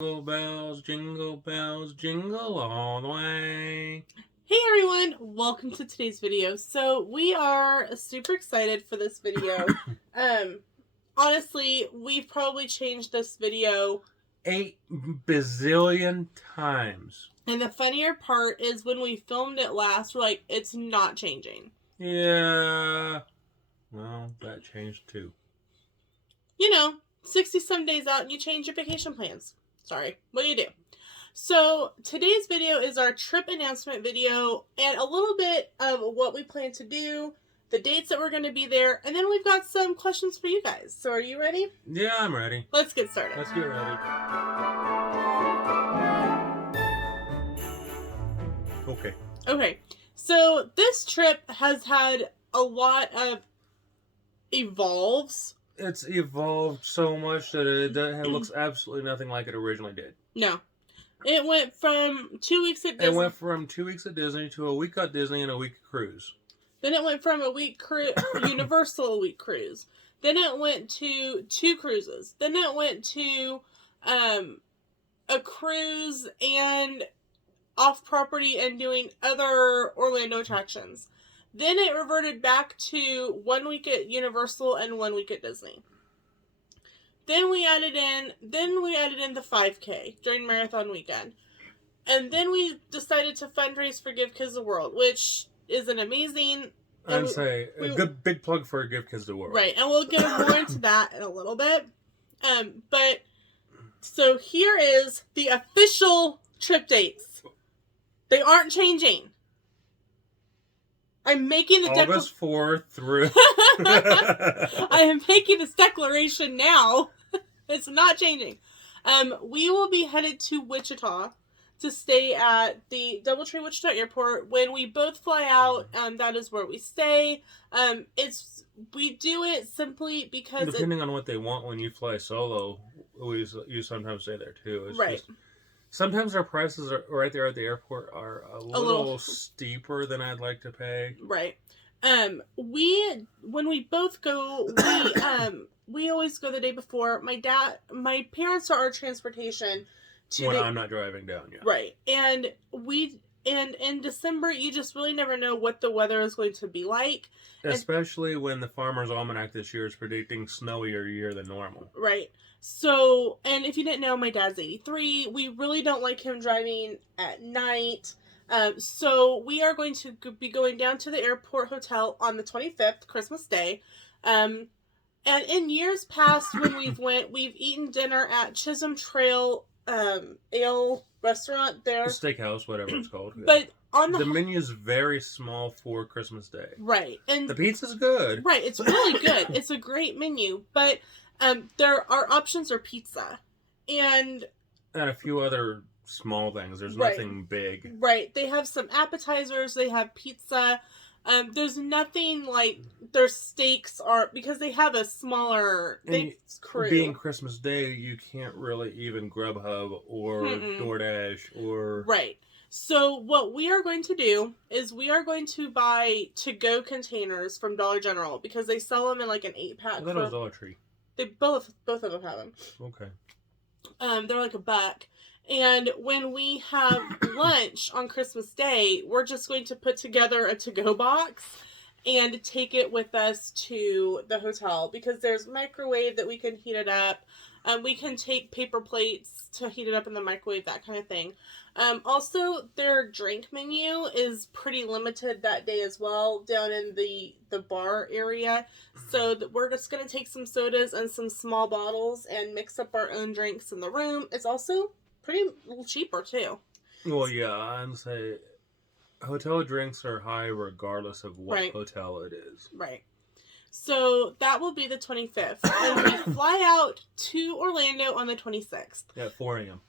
Jingle bells, jingle all the way. Hey everyone, welcome to today's video. So we are super excited for this video. Honestly, we've probably changed this video 8 bazillion times. And the funnier part is when we filmed it last, we're like, it's not changing. Yeah. Well, that changed too. 60 some days out and you change your vacation plans. Sorry, what do you do? So today's video is our trip announcement video and a little bit of what we plan to do, the dates that we're going to be there, and then we've got some questions for you guys. So are you ready? Yeah, I'm ready. Let's get started. Let's get ready. Okay. So this trip has had a lot of evolves. It's evolved so much that it looks absolutely nothing like it originally did. No. It went from 2 weeks at Disney. It went from 2 weeks at Disney to a week at Disney and a week cruise. Then it went from a week Universal a week cruise. Then it went to 2 cruises. Then it went to a cruise and off property and doing other Orlando attractions. Then it reverted back to 1 week at Universal and 1 week at Disney. Then we added in the 5K during Marathon Weekend. And then we decided to fundraise for Give Kids the World, which is an amazing... I'd say a good big plug for Give Kids the World. Right, and we'll get more into that in a little bit. But, so here is the official trip dates. They aren't changing. I'm making the August 4th through... I am making this declaration now. It's not changing. We will be headed to Wichita to stay at the DoubleTree Wichita Airport. When we both fly out, that is where we stay. We do it simply because... Depending on what they want when you fly solo, you sometimes stay there too. It's right. Sometimes our prices are right there at the airport are a little steeper than I'd like to pay. Right. When we both go, we always go the day before. My parents are our transportation when I'm not driving down yet. Right. And in December, you just really never know what the weather is going to be like. Especially when the Farmer's Almanac this year is predicting snowier year than normal. Right. So, and if you didn't know, my dad's 83. We really don't like him driving at night. So we are going to be going down to the airport hotel on the 25th, Christmas Day. And in years past, when we've eaten dinner at Chisholm Trail Ale restaurant there. The steakhouse, whatever it's called. But on the menu's very small for Christmas Day. Right. And the pizza's good. Right. It's really good. It's a great menu. But our options are pizza. And a few other small things. There's nothing big. Right. They have some appetizers. They have pizza. There's nothing like their steaks are, because they have a smaller crew. Being Christmas Day, you can't really even Grubhub or DoorDash or... Right. So what we are going to do is we are going to buy to-go containers from Dollar General because they sell them in like an 8-pack. I thought it was Dollar Tree. They both of them have them. Okay. They're like $1. And when we have lunch on Christmas Day, we're just going to put together a to-go box and take it with us to the hotel because there's microwave that we can heat it up. We can take paper plates to heat it up in the microwave, that kind of thing. Also, their drink menu is pretty limited that day as well down in the bar area. So we're just going to take some sodas and some small bottles and mix up our own drinks in the room. It's also pretty cheaper too. Well, yeah, I'd say hotel drinks are high regardless of what hotel it is. Right. So that will be the 25th. And we fly out to Orlando on the 26th. At 4 a.m.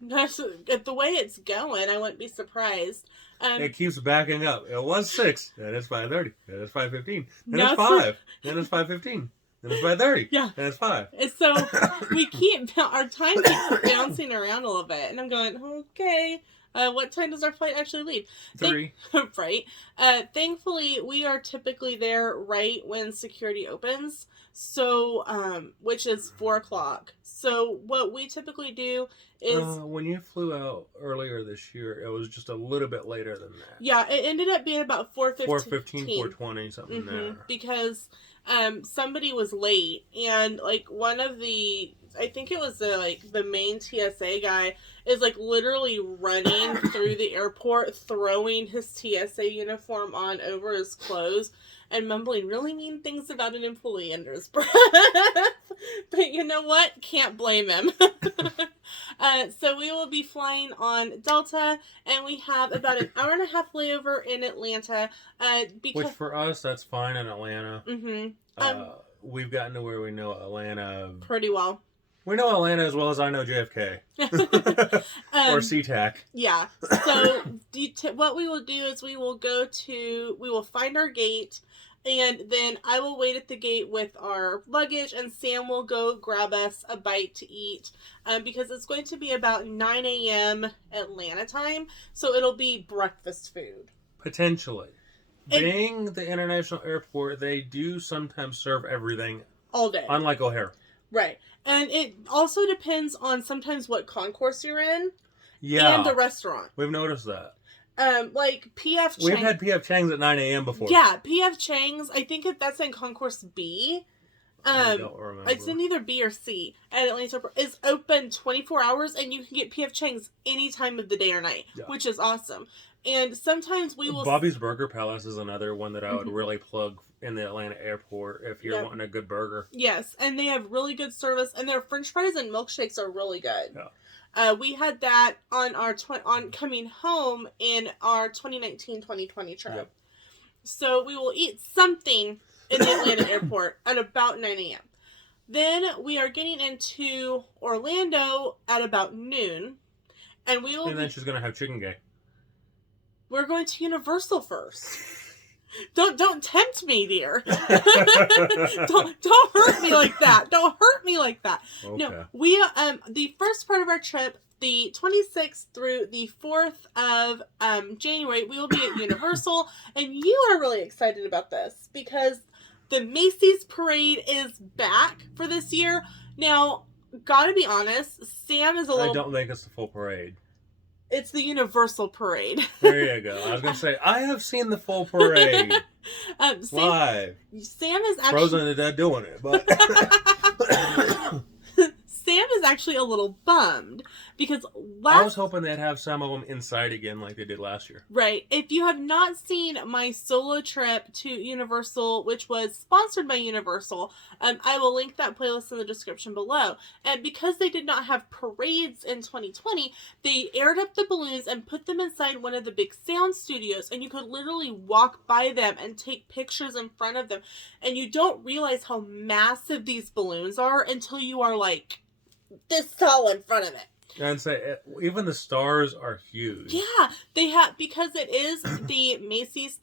The way it's going, I wouldn't be surprised. It keeps backing up. It was 6. Then it's 5:30. Then it's 5:15. Then it's 5. Then it's 5:15. Then it's 5:30. Yeah. Then it's 5. And so our time keeps bouncing around a little bit. And I'm going, okay, what time does our flight actually leave? 3. Right. Thankfully, we are typically there right when security opens. So, which is 4 o'clock. So what we typically do When you flew out earlier this year, it was just a little bit later than that. Yeah, it ended up being about 4:15. 4:20, something there. Because somebody was late, and like one of the, I think it was the main TSA guy is like literally running through the airport, throwing his TSA uniform on over his clothes and mumbling really mean things about an employee under his breath. But you know what? Can't blame him. So we will be flying on Delta, and we have about an hour and a half layover in Atlanta. Which for us, that's fine in Atlanta. Mm-hmm. We've gotten to where we know Atlanta pretty well. We know Atlanta as well as I know JFK. Or SeaTac. Yeah. So what we will do is we will find our gate, and then I will wait at the gate with our luggage, and Sam will go grab us a bite to eat, because it's going to be about 9 a.m. Atlanta time, so it'll be breakfast food. Potentially. Being the international airport, they do sometimes serve everything. All day. Unlike O'Hare. Right. And it also depends on sometimes what concourse you're in. Yeah. And the restaurant. We've noticed that. Like P.F. Chang's. We've had P.F. Chang's at 9 a.m. before. Yeah, P.F. Chang's. I think that's in concourse B. I don't remember. It's in either B or C at Atlanta Airport. It's open 24 hours, and you can get P.F. Chang's any time of the day or night, which is awesome. And sometimes we will... Bobby's Burger Palace is another one that I would really plug in the Atlanta airport if you're wanting a good burger. Yes, and they have really good service, and their french fries and milkshakes are really good. Yeah. We had that on our coming home in our 2019-2020 trip. Yep. So we will eat something in the Atlanta airport at about 9 a.m. Then we are getting into Orlando at about noon, and we will... And then she's going to have chicken gay. We're going to Universal first. Don't tempt me, dear. don't hurt me like that. Don't hurt me like that. Okay. No, we the first part of our trip, the 26th through the 4th of January, we will be at Universal, and you are really excited about this because the Macy's parade is back for this year. Now, gotta be honest, Sam is a little... I don't think it's the full parade. It's the Universal Parade. There you go. I was going to say, I have seen the full parade. Live. Sam is actually... Frozen to death doing it, but... Sam is actually a little bummed because I was hoping they'd have some of them inside again like they did last year. Right. If you have not seen my solo trip to Universal, which was sponsored by Universal, I will link that playlist in the description below. And because they did not have parades in 2020, they aired up the balloons and put them inside one of the big sound studios, and you could literally walk by them and take pictures in front of them. And you don't realize how massive these balloons are until you are like this tall in front of it. I'd say even the stars are huge. Yeah, they have, because it is the Macy's,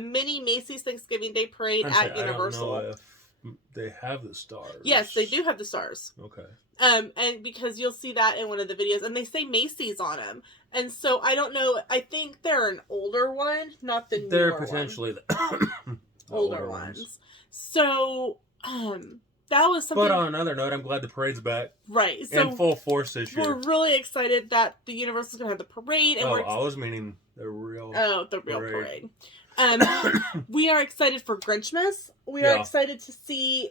mini Macy's Thanksgiving Day Parade at Universal. I don't know if they have the stars. Yes, they do have the stars. Okay. And because you'll see that in one of the videos, and they say Macy's on them, and so I don't know. I think they're an older one, not the newer one. They're potentially the older ones. So, that was something. But on another note, I'm glad the parade's back. Right. So in full force this year. We're really excited that the Universal's going to have the parade. And I was meaning the real parade. We are excited for Grinchmas. We are excited to see...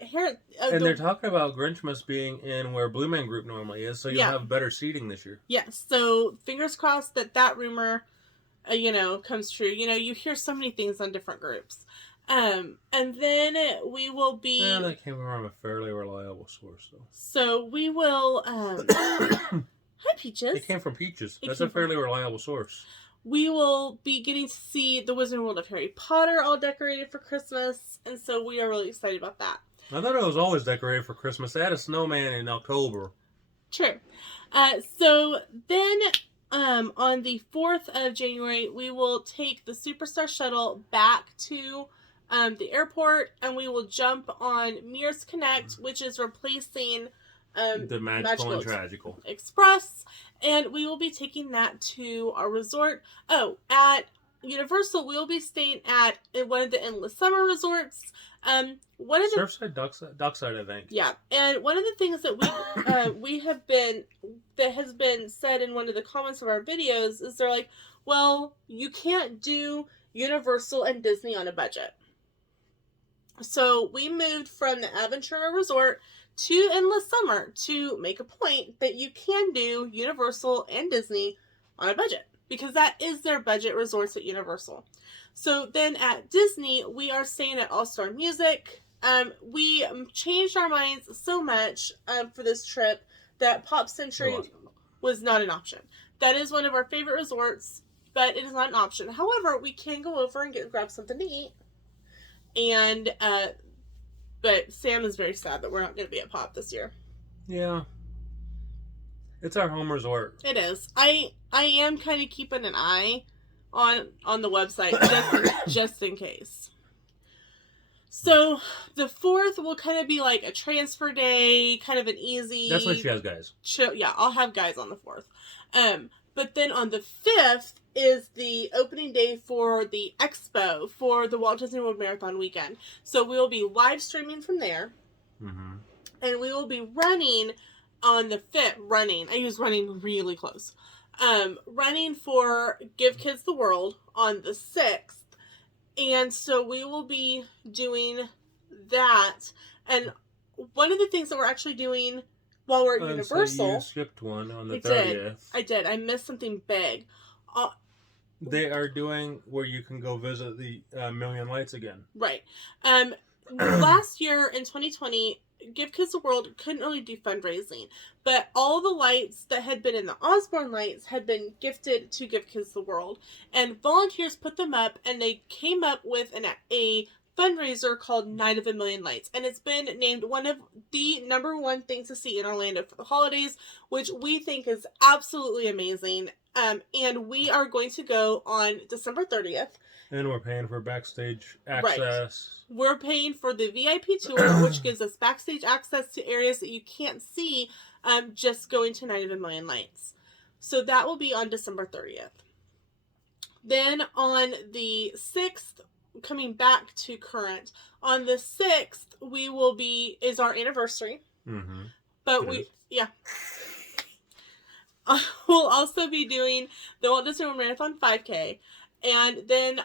and they're talking about Grinchmas being in where Blue Man Group normally is, so you'll have better seating this year. Yes. So fingers crossed that rumor, comes true. You hear so many things on different groups. And then we will be... Yeah, that came from a fairly reliable source, though. So we will... Hi, Peaches. It came from Peaches. That's a fairly reliable source. We will be getting to see the Wizarding World of Harry Potter all decorated for Christmas, and so we are really excited about that. I thought it was always decorated for Christmas. They had a snowman in October. True. So then... on the 4th of January, we will take the Superstar Shuttle back to... the airport, and we will jump on Mears Connect, which is replacing the Magical and Tragical Express, and we will be taking that to our resort. Oh, at Universal, we'll be staying at one of the Endless Summer resorts. One of the Surfside, Dockside, I think. yeah, and one of the things that we have been that has been said in one of the comments of our videos is they're like, well, you can't do Universal and Disney on a budget. So we moved from the Aventura Resort to Endless Summer to make a point that you can do Universal and Disney on a budget, because that is their budget resorts at Universal. So then at Disney, we are staying at All Star Music. We changed our minds so much for this trip that Pop Century was not an option. That is one of our favorite resorts, but it is not an option. However, we can go over and grab something to eat. And but Sam is very sad that we're not going to be at Pop this year. Yeah. It's our home resort. It is. I am kind of keeping an eye on the website just in case. So the 4th will kind of be like a transfer day, kind of an easy. That's when she has guys. Chill. Yeah, I'll have guys on the 4th. But then on the 5th is the opening day for the expo for the Walt Disney World Marathon weekend. So we will be live streaming from there. Mm-hmm. And we will be running on the 5th. I use running really close. Running for Give Kids the World on the 6th. And so we will be doing that. And one of the things that we're actually doing while we're at Universal. So you skipped one on the 30th. I did. I missed something big. They are doing where you can go visit the Million Lights again. Right. Last year in 2020, Give Kids the World couldn't really do fundraising, but all the lights that had been in the Osborne lights had been gifted to Give Kids the World, and volunteers put them up, and they came up with a fundraiser called Night of a Million Lights, and it's been named one of the #1 things to see in Orlando for the holidays, which we think is absolutely amazing. And we are going to go on December 30th. And we're paying for backstage access. Right. We're paying for the VIP tour, which gives us backstage access to areas that you can't see just going to Night of a Million Lights. So that will be on December 30th. Then on the 6th, coming back to current, on the 6th, is our anniversary. Mm-hmm. But we'll also be doing the Walt Disney World Marathon 5K. And then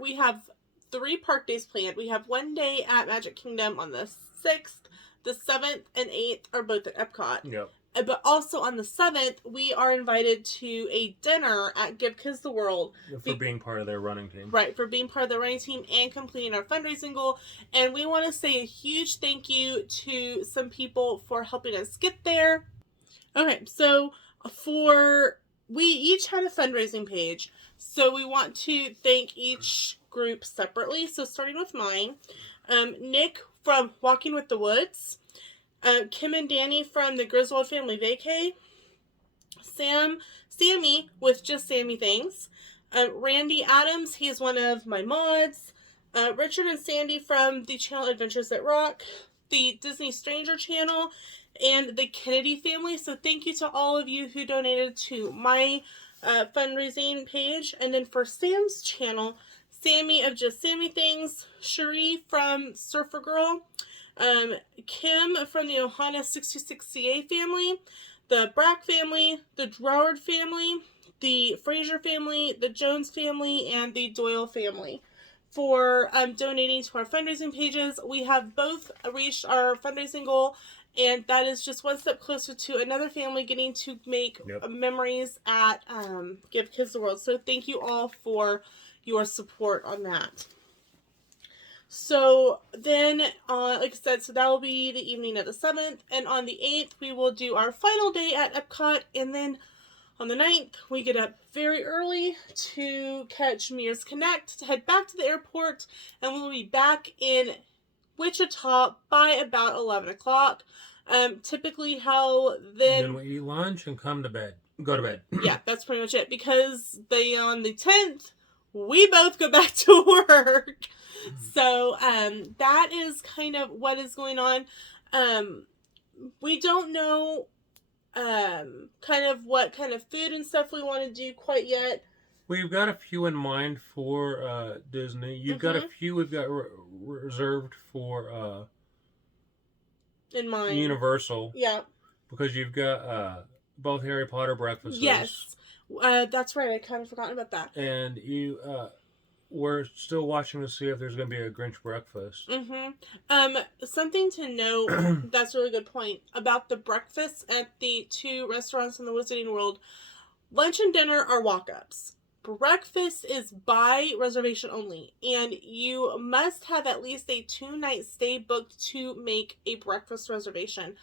we have 3 park days planned. We have one day at Magic Kingdom on the 6th. The 7th and 8th are both at Epcot. Yep. But also on the 7th, we are invited to a dinner at Give Kids the World. For being part of their running team. Right, for being part of the running team and completing our fundraising goal. And we want to say a huge thank you to some people for helping us get there. Okay, so we each had a fundraising page. So we want to thank each group separately. So starting with mine, Nick from Walking with the Woods, Kim and Danny from the Griswold Family Vacay, Sammy with Just Sammy Things, Randy Adams, he is one of my mods, Richard and Sandy from the channel Adventures That Rock, the Disney Stranger channel, and the Kennedy family. So thank you to all of you who donated to my fundraising page. And then for Sam's channel, Sammy of Just Sammy Things, Cherie from Surfer Girl, Kim from the Ohana 66CA family, the Brack family, the Droward family, the Fraser family, the Jones family, and the Doyle family for donating to our fundraising pages. We have both reached our fundraising goal, and that is just one step closer to another family getting to make memories at Give Kids the World. So thank you all for your support on that. So then, like I said, so that will be the evening of the 7th. And on the 8th, we will do our final day at Epcot. And then on the 9th, we get up very early to catch Mears Connect, to head back to the airport. And we'll be back in Wichita by about 11 o'clock. Typically how then we eat lunch and go to bed. Yeah, that's pretty much it. Because on the 10th, we both go back to work. So, that is kind of what is going on. We don't know, kind of what kind of food and stuff we want to do quite yet. We've got a few in mind for Disney. You've got a few we've got reserved for in mind. Universal. Yeah. Because you've got both Harry Potter breakfasts. Yes. That's right. I kind of forgotten about that. And we're still watching to see if there's going to be a Grinch breakfast. Something to note, that's a really good point, about the breakfasts at the 2 restaurants in the Wizarding World. Lunch and dinner are walk-ups. Breakfast is by reservation only, and you must have at least a 2-night stay booked to make a breakfast reservation,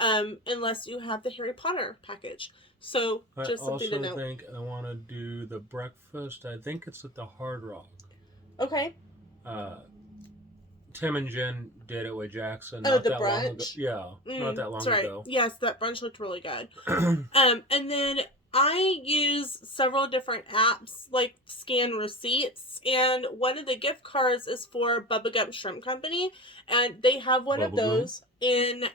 unless you have the Harry Potter package. So, just something to note. I also think I want to do the breakfast. I think it's at the Hard Rock. Okay. Tim and Jen did it with Jackson. Oh, the brunch? Yeah, not that long ago. Yes, that brunch looked really good. And then I use several different apps, like scan receipts, and one of the gift cards is for Bubba Gump Shrimp Company, and they have one of those in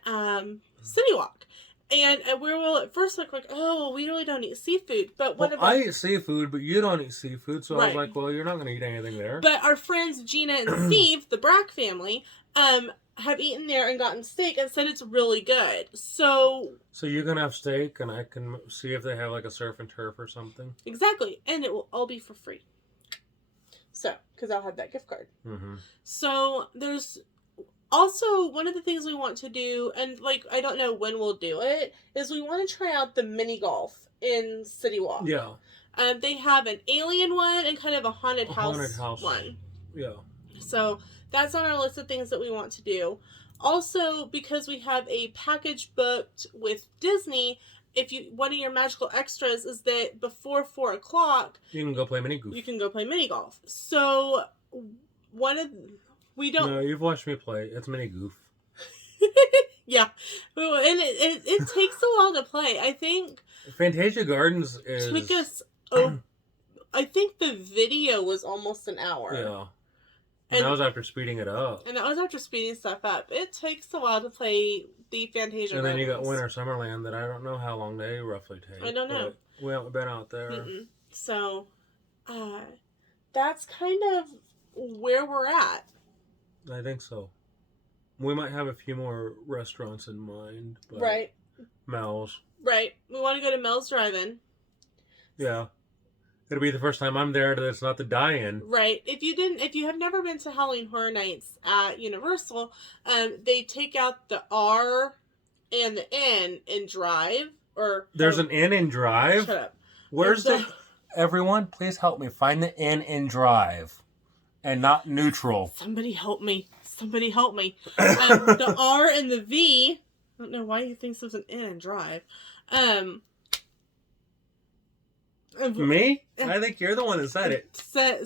City Walk. And we will at first look like, oh, we really don't eat seafood. But I eat seafood, but you don't eat seafood, so I was like, well, you're not going to eat anything there. But our friends Gina and Steve, the Brack family, have eaten there and gotten steak and said it's really good. So you're going to have steak, and I can see if they have like a surf and turf or something. Exactly, and it will all be for free. So, because I'll have that gift card. Mm-hmm. So there's also, one of the things we want to do, and like I don't know when we'll do it, is we want to try out the mini golf in City Walk. Yeah. They have an alien one and kind of a haunted house one. Yeah. So that's on our list of things that we want to do. Also, because we have a package booked with Disney, one of your magical extras is that before 4 o'clock, you can go play mini golf. You can go play mini golf. So we don't. No, you've watched me play. It's mini goof. Yeah, and it takes a while to play. I think Fantasia Gardens took us. I think the video was almost an hour. Yeah, and that was after speeding it up. And that was after speeding stuff up. It takes a while to play the Fantasia Gardens. And then you got Winter Summerland that I don't know how long they roughly take. I don't know. We haven't been out there. So, that's kind of where we're at. I think so. We might have a few more restaurants in mind. But right. Mel's. Right. We want to go to Mel's Drive-In. Yeah. It'll be the first time I'm there that's not the die-in. Right. If you have never been to Halloween Horror Nights at Universal, they take out the R and the N in Drive. There's an N in Drive? Shut up. Where's Everyone, please help me find the N in Drive. And not neutral. Somebody help me. Somebody help me. The R and the V. I don't know why he thinks there's an N in Drive. Me? I think you're the one that said it.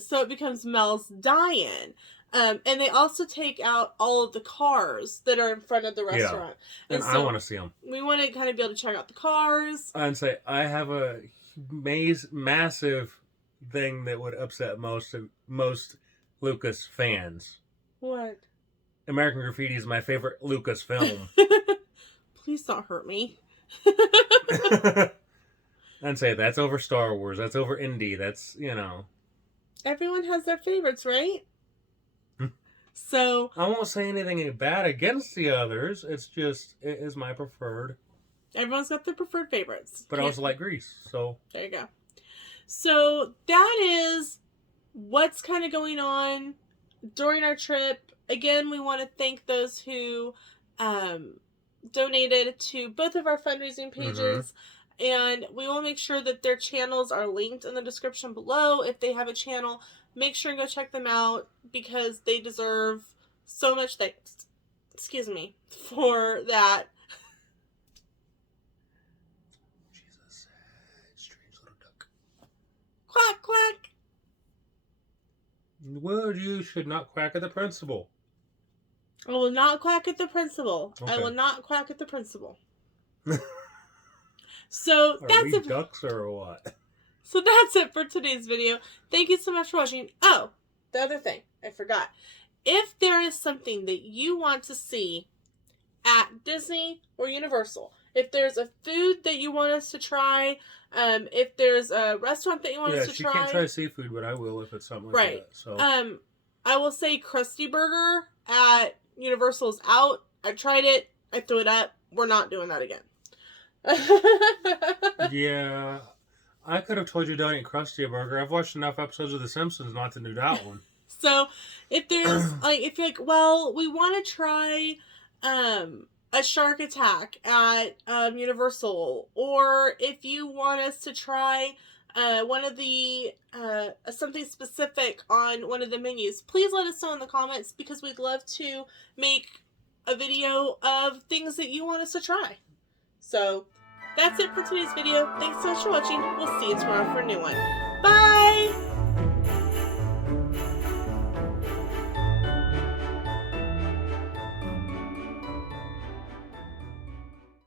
So it becomes Mel's Die-In. And they also take out all of the cars that are in front of the restaurant. Yeah. And so I want to see them. We want to kind of be able to check out the cars. And say, I have a massive thing that would upset most Lucas fans. What? American Graffiti is my favorite Lucas film. Please don't hurt me. And say, that's over Star Wars, that's over Indy, that's, Everyone has their favorites, right? So... I won't say anything bad against the others, it's just, it is my preferred. Everyone's got their preferred favorites. But I also like Grease, so... There you go. So, that is what's kind of going on during our trip. Again, we want to thank those who donated to both of our fundraising pages. And we will make sure that their channels are linked in the description below. If they have a channel, make sure and go check them out because they deserve so much thanks. Excuse me for that. She's a sad, strange little duck. Quack, quack. Well, you should not quack at the principal. I will not quack at the principal. Okay. I will not quack at the principal. So Are we ducks or what? So that's it for today's video. Thank you so much for watching. Oh, the other thing, I forgot. If there is something that you want to see at Disney or Universal, if there's a food that you want us to try, if there's a restaurant that you want us to she try. can't try seafood, but I will if it's something like that. So I will say Krusty Burger at Universal's out. I tried it. I threw it up. We're not doing that again. Yeah, I could have told you don't eat Krusty Burger. I've watched enough episodes of The Simpsons not to do that one. So if there's if you're like, well, we want to try a Shark Attack at Universal, or if you want us to try one of the something specific on one of the menus, please let us know in the comments, because we'd love to make a video of things that you want us to try. So that's it for today's video. Thanks so much for watching. We'll see you tomorrow for a new one. Bye!